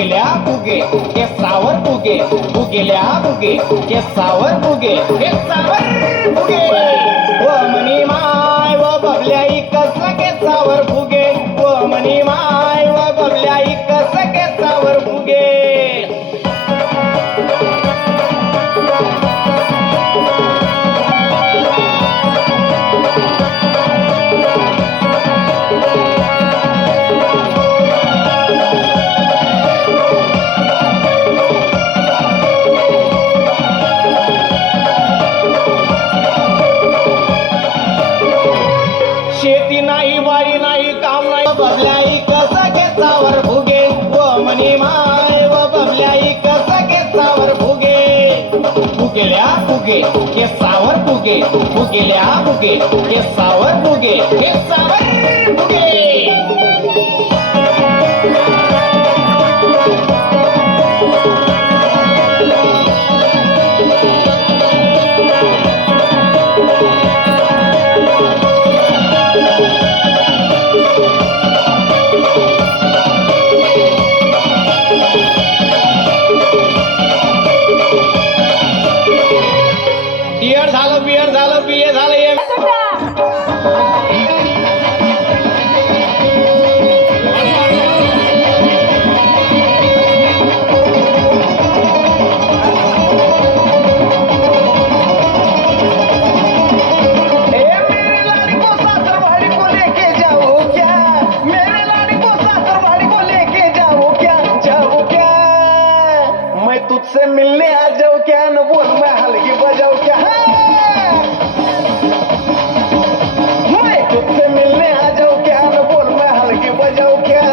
फुगेल्या फुगे केसावर फुगे फुगेल्या फुगे केसावर फुगे केसावर फुगे व मनी माय व बबल्या इकस केसावर फुगे व मनी माय व बबल्या इकस केसावर फुगे शेती नाही वारी नाही काम नाही बबल्या इकस केसावर फुगे व मनी माय व बबल्या इकस केसावर फुगे फुगेल्या फुगे केसावर फुगे फुगेल्या फुगे केसावर फुगे केसावर फुगे बियर झालं बीए झालं एम तुझसे मिलने आ जाओ क्या न बोल मैं हल्की बजाओ क्या मैं तुझसे मिलने आ जाओ क्या न बोल मैं हल्की बजाओ क्या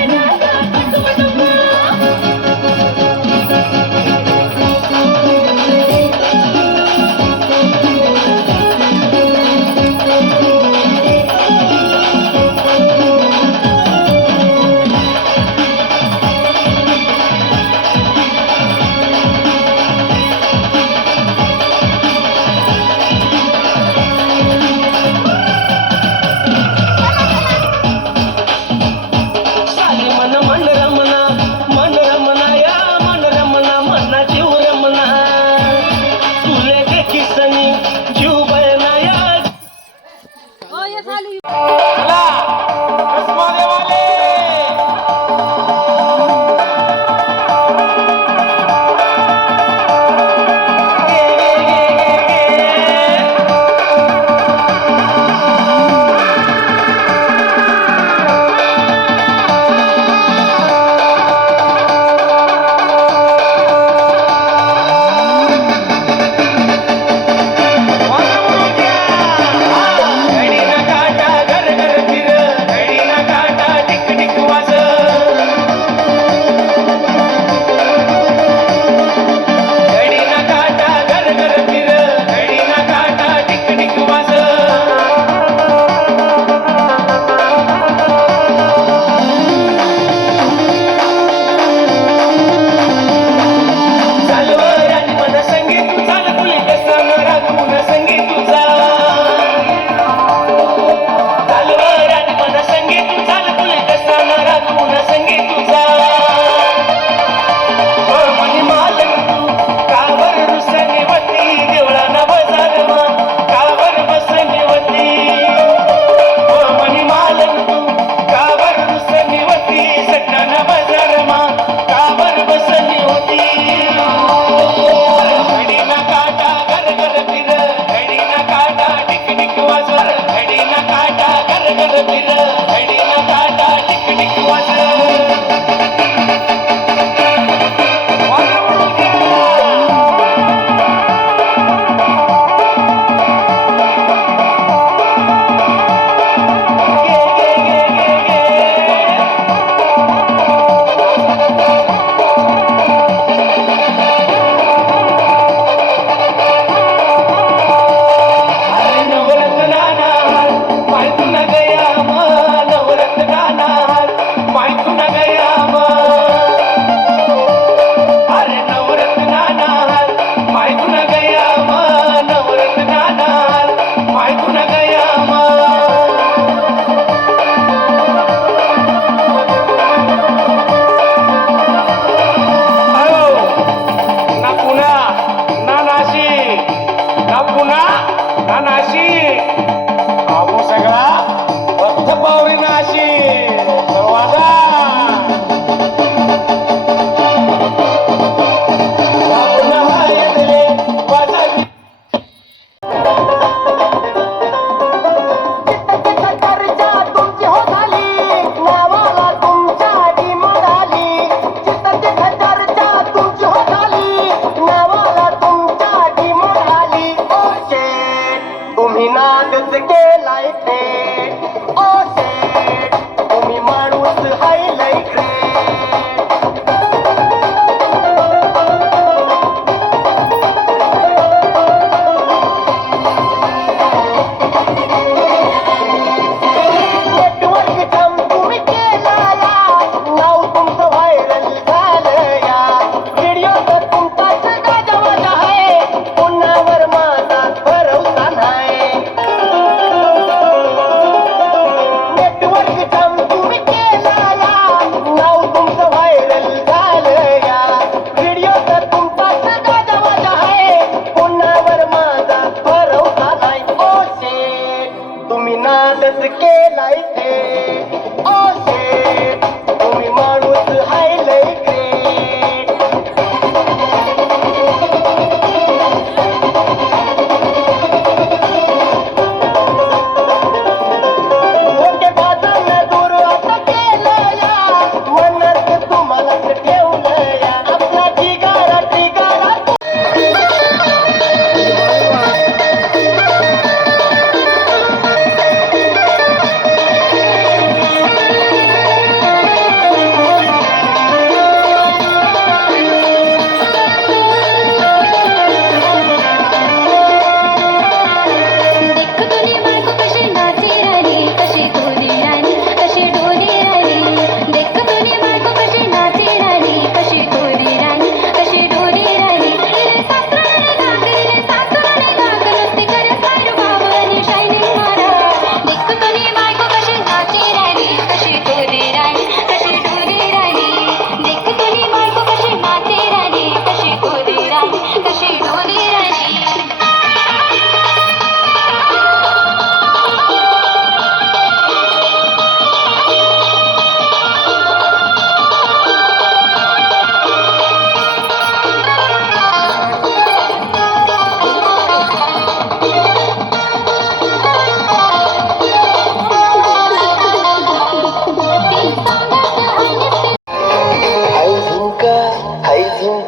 Thank you. अशी बाबू सगळा पत्थ पावरीना अशी दरवाजा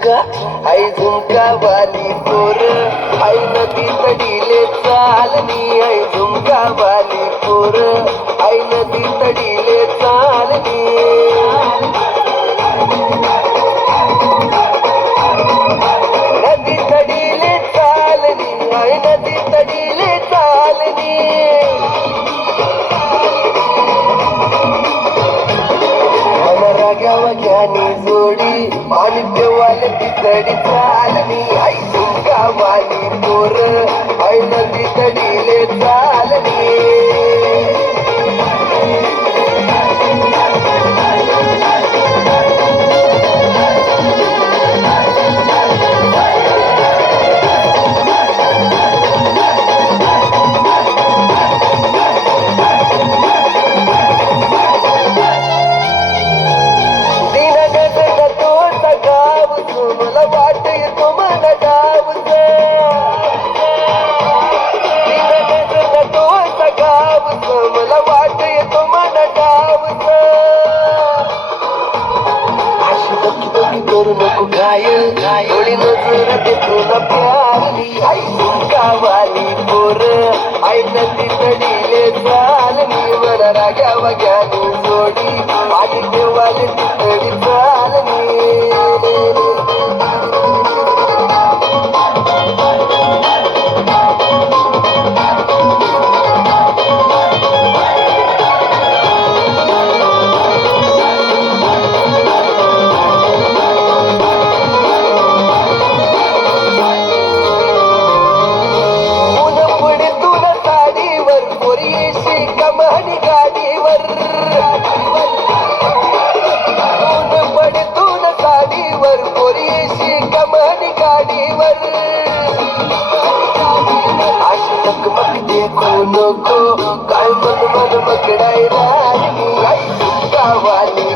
आई झुमका वाली पोर आई नदी तडीले चालनी आई झुमका वाली पोर आई नदी तडीले चालनी नदी तडीले चालनी आई नदी तडीले चालनी रागावा ज्ञानी जोडी आणि देवाला तितडी चालनी आई झुमका वाली पोर आई नदी तडीले चालनी मला वाट येतो मला डावच मला वाट येतो मला डावच अशी बघी बघी करू नको घायल थोडी नजर देतो ना प्यारली आई झुमका वाली पोर आई नदी तडीले चालनी मला राग्या वग्यानी जोडी आणि देवाले तितडी चालनी कमानी गाडीवर ऐकू नको काय मन मन मकडाई राहिली आई गावाली